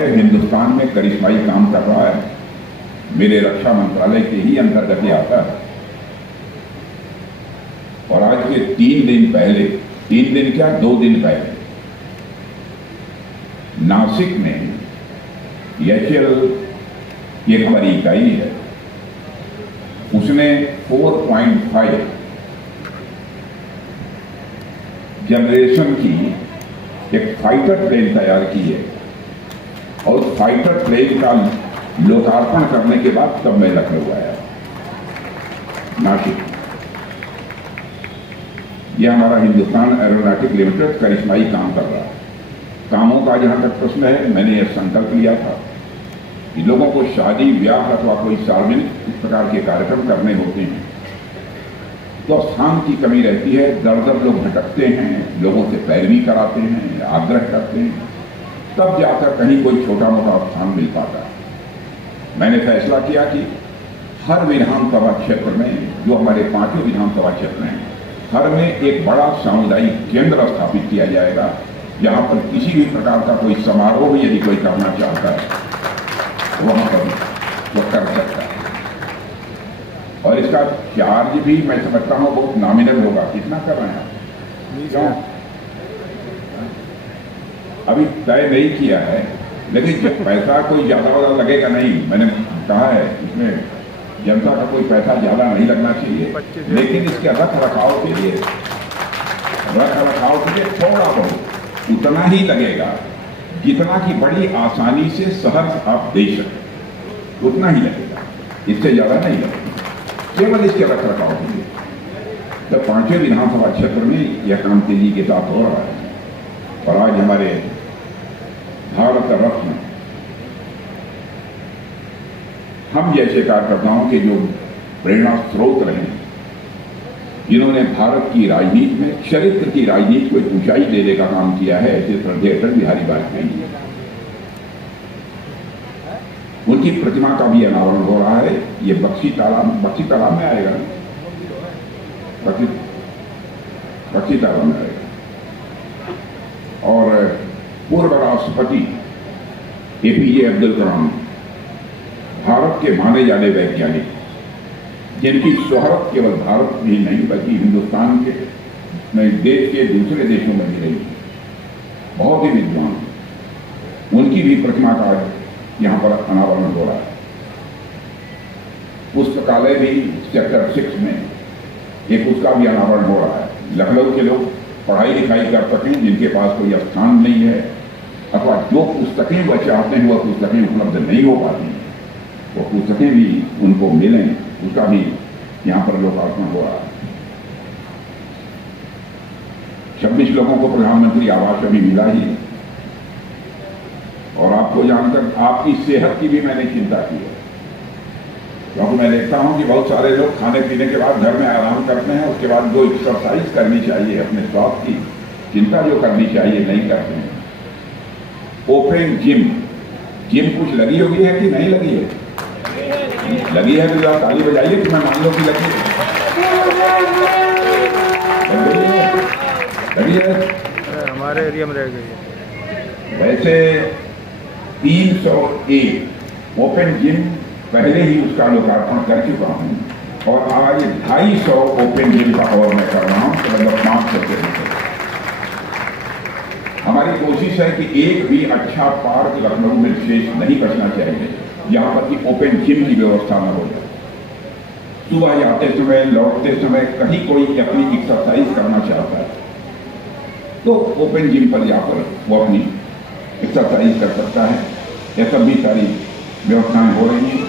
मंत्रालय हिंदुस्तान में करिश्माई काम कर रहा है, मेरे रक्षा मंत्रालय के ही अंतर्गत ही आता है। और आज के 3 दिन पहले, 3 दिन क्या 2 दिन पहले नासिक में एचएएल एक हमारी इकाई है, उसने 4.5 जनरेशन की एक फाइटर प्लेन तैयार की है और उस फाइटर प्लेन का लोकार्पण करने के बाद तब मैं लखनऊ आया नासिक। यह हमारा हिंदुस्तान एरोनॉटिक लिमिटेड करिश्माई काम कर रहा है। कामों का जहां तक प्रश्न है, मैंने यह संकल्प लिया था कि लोगों को शादी ब्याह अथवा कोई सार्वजनिक इस प्रकार के कार्यक्रम करने होते हैं तो स्थान की कमी रहती है, दर दर लोग भटकते हैं, लोगों से पैरवी कराते हैं, आग्रह करते हैं, तब जाकर कहीं कोई छोटा मोटा स्थान मिल पाता है। मैंने फैसला किया कि हर विधानसभा क्षेत्र में, जो हमारे 5 विधानसभा क्षेत्र हैं, हर में एक बड़ा सामुदायिक केंद्र स्थापित किया जाएगा, जहां पर किसी भी प्रकार का कोई समारोह यदि कोई करना चाहता है वहां पर वो कर सकता है। और इसका चार्ज भी मैं समझता हूं बहुत नॉमिनल होगा। कितना कर रहे हैं आप? क्यों अभी तय नहीं किया है, लेकिन जब पैसा कोई ज्यादा वाला लगेगा नहीं, मैंने कहा है इसमें जनता का कोई पैसा ज्यादा नहीं लगना चाहिए, लेकिन इसके रख रखाव के लिए थोड़ा बहुत उतना ही लगेगा जितना कि बड़ी आसानी से सहज आप दे सकें, उतना ही लगेगा, इससे ज्यादा नहीं लगेगा, केवल इसके रख रखाव के लिए। तो 5वें विधानसभा क्षेत्र में यह काम तेजी के साथ हो रहा है। और आज हमारे भारत रत्न हम जैसे कार्यकर्ताओं के जो प्रेरणा स्रोत रहे, जिन्होंने भारत की राजनीति में, चरित्र की राजनीति को एक ऊंचाई देने का काम किया है, ऐसे श्रद्धेय अटल बिहारी वाजपेयी। उनकी प्रतिमा का भी अनावरण हो रहा है। ये बख्शी तालाब में आएगा, बख्शी तालाब में आएगा। और पूर्व राष्ट्रपति एपीजे अब्दुल कलाम, भारत के माने जाने वैज्ञानिक, जिनकी शोहरत केवल भारत में ही नहीं बल्कि हिंदुस्तान के देश के दूसरे देशों में भी रही, बहुत ही विद्वान, उनकी भी प्रतिमा का यहां पर अनावरण हो रहा है। पुस्तकालय भी सेक्टर 6 में एक उसका भी अनावरण हो रहा है। लखनऊ के लोग पढ़ाई लिखाई कर सकें, जिनके पास कोई स्थान नहीं है अथवा जो पुस्तकें वह चाहते हैं वह पुस्तकें उपलब्ध नहीं हो पाती, वो पुस्तकें भी उनको मिलें, उसका भी यहां पर लोकार्पण हो रहा है। 26 लोगों को प्रधानमंत्री आवास अभी मिला ही है। और आपको जानकर आपकी सेहत की भी मैंने चिंता की है, क्योंकि मैं देखता हूं कि बहुत सारे लोग खाने पीने के बाद घर में आराम करते हैं, उसके बाद जो एक्सरसाइज करनी चाहिए, अपने स्वास्थ्य की चिंता जो करनी चाहिए नहीं करते हैं। ओपन जिम कुछ लगी होगी है कि नहीं लगी है? लगी है तो आप ताली बजाइए कि मैं मान लो कि लगी है। हमारे एरिया में रह गई है। वैसे 301 ओपन जिम पहले ही उसका लोकार्पण कर चुका हूं और आज 250 ओपन जिम का और मैं कर रहा हूं, तो मतलब 500 हमारी कोशिश है कि एक भी अच्छा पार्क लखनऊ में शेष नहीं बचना चाहिए जहां पर कि ओपन जिम की व्यवस्था न हो जाए। सुबह जाते समय, लौटते समय कहीं कोई अपनी एक्सरसाइज करना चाहता है तो ओपन जिम पर जाकर वो अपनी एक्सरसाइज कर सकता है। यह सब भी सारी व्यवस्थाएं हो रही हैं।